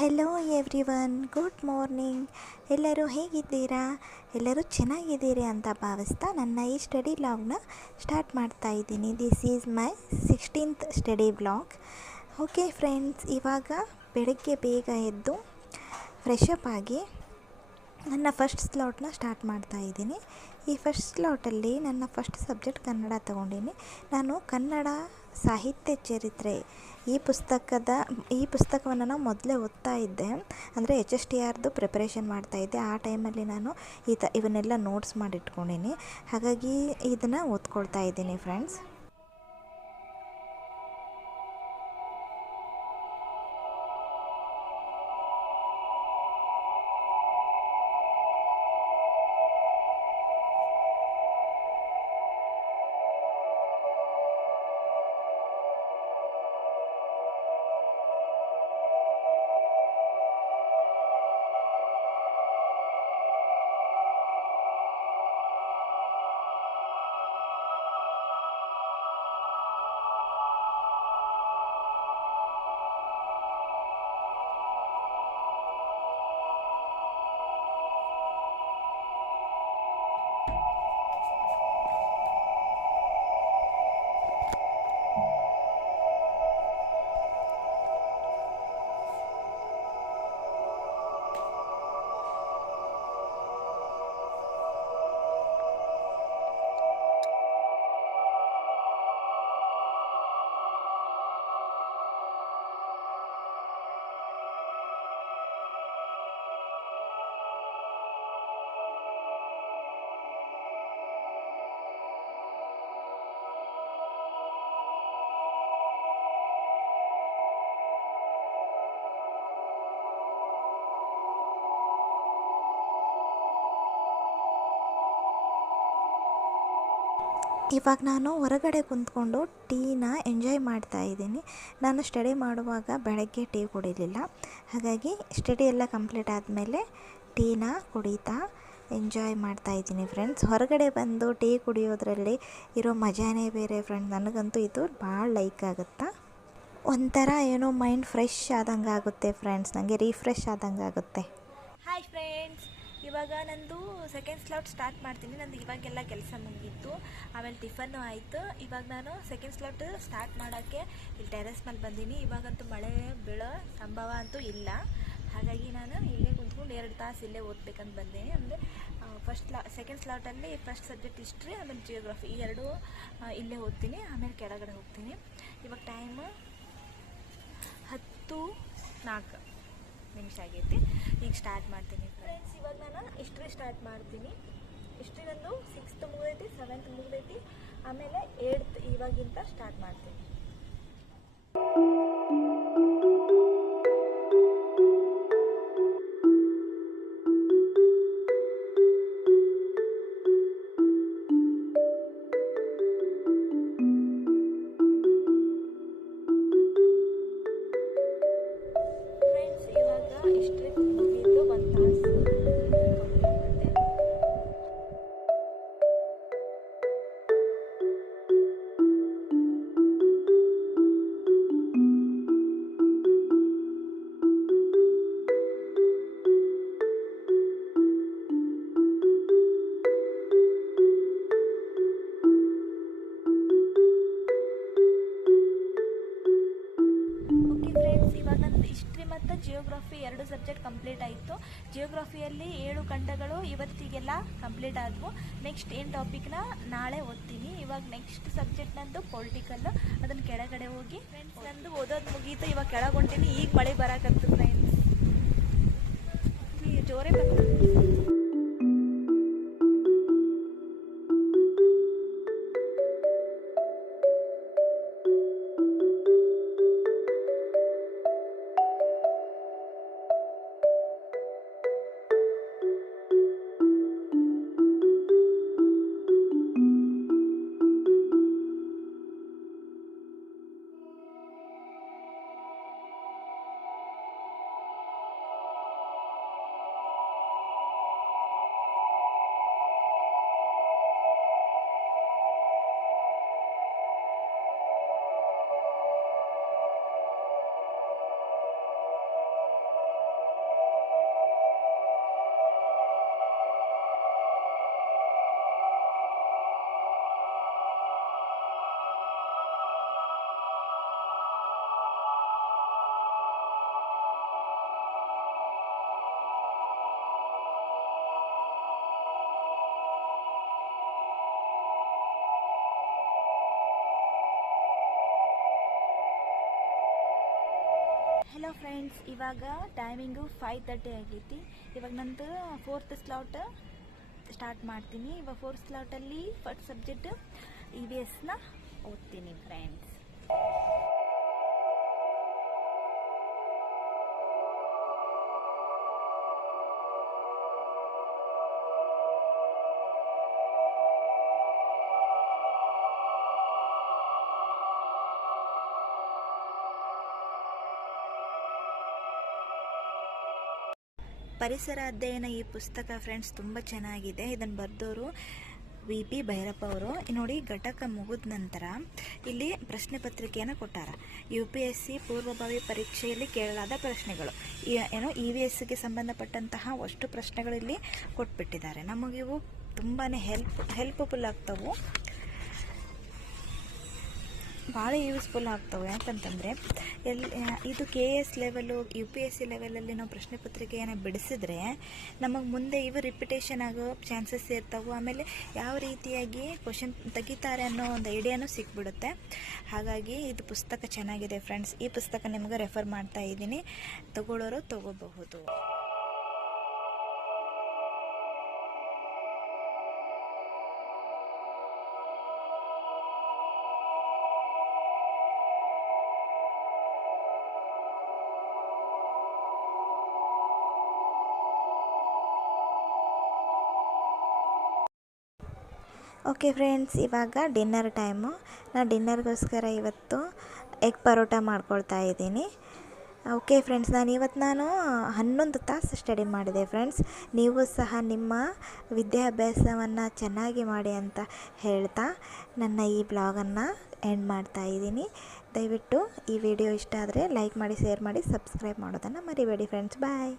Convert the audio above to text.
Hello everyone, good morning. ಎಲ್ಲರೂ ಹೇಗಿದ್ದೀರಾ? ಎಲ್ಲರೂ ಚೆನ್ನಾಗಿದ್ದೀರಿ ಅಂತ ಭಾವಿಸ್ತಾ ನನ್ನ ಈ ಸ್ಟಡಿ ವ್ಲಾಗ್ನ ಸ್ಟಾರ್ಟ್ ಮಾಡ್ತಾ ಇದ್ದೀನಿ. This is my 16th study vlog. Okay friends, ಇವಾಗ ಬೆಳಗ್ಗೆ ಬೇಗ ಎದ್ದು ಫ್ರೆಶ್ ಅಪ್ ಆಗಿ ನನ್ನ ಫಸ್ಟ್ ಸ್ಲಾಟ್ನ ಸ್ಟಾರ್ಟ್ ಮಾಡ್ತಾ ಇದ್ದೀನಿ. ಈ ಫಸ್ಟ್ ಸ್ಲಾಟಲ್ಲಿ ನನ್ನ ಫಸ್ಟ್ ಸಬ್ಜೆಕ್ಟ್ ಕನ್ನಡ ತಗೊಂಡಿನಿ. ನಾನು ಕನ್ನಡ ಸಾಹಿತ್ಯ ಚರಿತ್ರೆ ಈ ಪುಸ್ತಕವನ್ನು ನಾನು ಮೊದಲೇ ಓದ್ತಾ ಇದ್ದೆ. ಅಂದರೆ HSTRದು ಪ್ರಿಪರೇಷನ್ ಮಾಡ್ತಾಯಿದ್ದೆ. ಆ ಟೈಮಲ್ಲಿ ನಾನು ಇವನ್ನೆಲ್ಲ ನೋಟ್ಸ್ ಮಾಡಿಟ್ಕೊಂಡಿನಿ. ಹಾಗಾಗಿ ಇದನ್ನು ಓದ್ಕೊಳ್ತಾ ಇದ್ದೀನಿ ಫ್ರೆಂಡ್ಸ್. ಇವಾಗ ನಾನು ಹೊರಗಡೆ ಕುಂತ್ಕೊಂಡು ಟೀನ ಎಂಜಾಯ್ ಮಾಡ್ತಾ ಇದ್ದೀನಿ. ನಾನು ಸ್ಟಡಿ ಮಾಡುವಾಗ ಬೆಳಗ್ಗೆ ಟೀ ಕುಡಿಲಿಲ್ಲ. ಹಾಗಾಗಿ ಸ್ಟಡಿ ಎಲ್ಲ ಕಂಪ್ಲೀಟ್ ಆದಮೇಲೆ ಟೀನ ಕುಡಿತಾ ಎಂಜಾಯ್ ಮಾಡ್ತಾ ಇದ್ದೀನಿ ಫ್ರೆಂಡ್ಸ್. ಹೊರಗಡೆ ಬಂದು ಟೀ ಕುಡಿಯೋದ್ರಲ್ಲಿ ಇರೋ ಮಜಾನೇ ಬೇರೆ ಫ್ರೆಂಡ್ಸ್. ನನಗಂತೂ ಇದು ಭಾಳ ಲೈಕ್ ಆಗುತ್ತಾ. ಒಂಥರ ಏನೋ ಮೈಂಡ್ ಫ್ರೆಶ್ ಆದಂಗೆ ಆಗುತ್ತೆ ಫ್ರೆಂಡ್ಸ್. ನನಗೆ ರೀಫ್ರೆಶ್ ಆದಂಗೆ ಆಗುತ್ತೆ. ಹಾಯ್ ಫ್ರೆಂಡ್ಸ್, ಇವಾಗ ನಂದು ಸೆಕೆಂಡ್ ಸ್ಲಾಟ್ ಸ್ಟಾರ್ಟ್ ಮಾಡ್ತೀನಿ. ನಂದು ಇವಾಗೆಲ್ಲ ಕೆಲಸ ಮುಗಿತ್ತು, ಆಮೇಲೆ ಟಿಫನ್ನು ಆಯಿತು. ಇವಾಗ ನಾನು ಸೆಕೆಂಡ್ ಸ್ಲಾಟ್ ಸ್ಟಾರ್ಟ್ ಮಾಡೋಕ್ಕೆ ಇಲ್ಲಿ ಟೆರೆಸ್ ಮೇಲೆ ಬಂದೀನಿ. ಇವಾಗಂತೂ ಮಳೆ ಬೀಳೋ ಸಂಭವ ಅಂತೂ ಇಲ್ಲ. ಹಾಗಾಗಿ ನಾನು ಇಲ್ಲೇ ಕುಂತ್ಕೊಂಡು 2 ತಾಸು ಇಲ್ಲೇ ಓದಬೇಕಂತ ಬಂದೀನಿ. ಅಂದರೆ ಸೆಕೆಂಡ್ ಸ್ಲಾಟಲ್ಲಿ ಫಸ್ಟ್ ಸಬ್ಜೆಕ್ಟ್ ಹಿಸ್ಟ್ರಿ, ಆಮೇಲೆ ಜಿಯೋಗ್ರಫಿ, ಈ 2 ಇಲ್ಲೇ ಓದ್ತೀನಿ. ಆಮೇಲೆ ಕೆಳಗಡೆ ಹೋಗ್ತೀನಿ. ಇವಾಗ ಟೈಮು 10:04 ಆಗೈತಿ. ಈಗ ಸ್ಟಾರ್ಟ್ ಮಾಡ್ತೀನಿ ಫ್ರೆಂಡ್ಸ್. ಇವಾಗ ನಾನು ಹಿಸ್ಟ್ರಿ ಸ್ಟಾರ್ಟ್ ಮಾಡ್ತೀನಿ. ಹಿಸ್ಟ್ರಿ ನಂದು 6th ಮುಗಿದೈತಿ, 7th ಮುಗಿದೈತಿ, ಆಮೇಲೆ 8th ಇವಾಗಿಂತ ಸ್ಟಾರ್ಟ್ ಮಾಡ್ತೀನಿ. ಫ್ರೆಂಡ್ಸ್, ಇವಾಗ ಹಿಸ್ಟ್ರಿ ಮುಗಿದು 1 ತಾಸು ಕಂಪ್ಲೀಟ್ ಮಾಡಿದೆ. ಓಕೆ ಫ್ರೆಂಡ್ಸ್, ಇವಾಗ ನಂದು ಹಿಸ್ಟ್ರಿ ಮತ್ತು ಜಿಯೋಗ್ರಫಿ 2 ಸಬ್ಜೆಕ್ಟ್ ಕಂಪ್ಲೀಟ್ ಆಯಿತು. ಜಿಯೋಗ್ರಫಿಯಲ್ಲಿ 7 ಖಂಡಗಳು ಇವತ್ತಿಗೆಲ್ಲ ಕಂಪ್ಲೀಟ್ ಆದವು. ನೆಕ್ಸ್ಟ್ ಏನು ಟಾಪಿಕ್ನ ನಾಳೆ ಓದ್ತೀನಿ. ಇವಾಗ ನೆಕ್ಸ್ಟ್ ಸಬ್ಜೆಕ್ಟ್ ನಂದು ಪೊಲಿಟಿಕಲ್, ಅದನ್ನು ಕೆಳಗಡೆ ಹೋಗಿ ಫ್ರೆಂಡ್ಸ್ ನಂದು ಓದೋದು ಮುಗೀತು. ಇವಾಗ ಕೆಳಗೆ ಹೊಂಟೀನಿ. ಈಗ ಮಳೆ ಬರಾಕತ್ತು ಫ್ರೆಂಡ್ಸ್, ಜೋರೇ ಬರ್ತದೆ. ಹೆಲೋ ಫ್ರೆಂಡ್ಸ್, ಇವಾಗ ಟೈಮಿಂಗು 5:30 ಆಗೈತಿ. ಇವಾಗ ನಂದು 4th ಸ್ಲಾಟ್ ಸ್ಟಾರ್ಟ್ ಮಾಡ್ತೀನಿ. ಇವಾಗ 4th ಸ್ಲಾಟಲ್ಲಿ ಫಸ್ಟ್ ಸಬ್ಜೆಕ್ಟ್ EVSನ ಓದ್ತೀನಿ ಫ್ರೆಂಡ್ಸ್. ಪರಿಸರ ಅಧ್ಯಯನ ಈ ಪುಸ್ತಕ ಫ್ರೆಂಡ್ಸ್ ತುಂಬ ಚೆನ್ನಾಗಿದೆ. ಇದನ್ನು ಬರೆದವರು VP ಭೈರಪ್ಪ ಅವರು. ನೋಡಿ, ಘಟಕ ಮುಗಿದ ನಂತರ ಇಲ್ಲಿ ಪ್ರಶ್ನೆ ಪತ್ರಿಕೆಯನ್ನು ಕೊಟ್ಟಾರ. UPSC ಪೂರ್ವಭಾವಿ ಪರೀಕ್ಷೆಯಲ್ಲಿ ಕೇಳಲಾದ ಪ್ರಶ್ನೆಗಳು, EVSಗೆ ಸಂಬಂಧಪಟ್ಟಂತಹ ಅಷ್ಟು ಪ್ರಶ್ನೆಗಳು ಇಲ್ಲಿ ಕೊಟ್ಬಿಟ್ಟಿದ್ದಾರೆ. ನಮಗಿವು ತುಂಬಾ ಹೆಲ್ಪ್ಫುಲ್ ಆಗ್ತವೆ, ಭಾಳ ಯೂಸ್ಫುಲ್ ಆಗ್ತವೆ. ಯಾಕಂತಂದರೆ ಇದು KS ಲೆವೆಲು UPSC ಲೆವೆಲಲ್ಲಿ ನಾವು ಪ್ರಶ್ನೆ ಪತ್ರಿಕೆಯನ್ನು ಬಿಡಿಸಿದ್ರೆ ನಮಗೆ ಮುಂದೆ ಇವು ರಿಪಿಟೇಷನ್ ಆಗೋ ಚಾನ್ಸಸ್ ಇರ್ತವೆ. ಆಮೇಲೆ ಯಾವ ರೀತಿಯಾಗಿ ಕ್ವಶನ್ ತೆಗಿತಾರೆ ಅನ್ನೋ ಒಂದು ಐಡಿಯಾನೂ ಸಿಕ್ಬಿಡುತ್ತೆ. ಹಾಗಾಗಿ ಇದು ಪುಸ್ತಕ ಚೆನ್ನಾಗಿದೆ ಫ್ರೆಂಡ್ಸ್. ಈ ಪುಸ್ತಕ ನಿಮಗೆ ರೆಫರ್ ಮಾಡ್ತಾ ಇದ್ದೀನಿ, ತಗೊಳ್ಳೋರು ತಗೋಬಹುದು. ಓಕೆ ಫ್ರೆಂಡ್ಸ್, ಇವಾಗ ಡಿನ್ನರ್ ಟೈಮು. ನಾನು ಡಿನ್ನರ್ಗೋಸ್ಕರ ಇವತ್ತು ಎಗ್ ಪರೋಟ ಮಾಡ್ಕೊಳ್ತಾ ಇದ್ದೀನಿ. ಓಕೆ ಫ್ರೆಂಡ್ಸ್, ನಾನು 11 ತಾಸು ಸ್ಟಡಿ ಮಾಡಿದೆ ಫ್ರೆಂಡ್ಸ್. ನೀವು ಸಹ ನಿಮ್ಮ ವಿದ್ಯಾಭ್ಯಾಸವನ್ನು ಚೆನ್ನಾಗಿ ಮಾಡಿ ಅಂತ ಹೇಳ್ತಾ ನನ್ನ ಈ ಬ್ಲಾಗನ್ನು ಎಂಡ್ ಮಾಡ್ತಾ ಇದ್ದೀನಿ. ದಯವಿಟ್ಟು ಈ ವಿಡಿಯೋ ಇಷ್ಟ ಆದರೆ ಲೈಕ್ ಮಾಡಿ, ಶೇರ್ ಮಾಡಿ, ಸಬ್ಸ್ಕ್ರೈಬ್ ಮಾಡೋದನ್ನು ಮರಿಬೇಡಿ ಫ್ರೆಂಡ್ಸ್. ಬಾಯ್.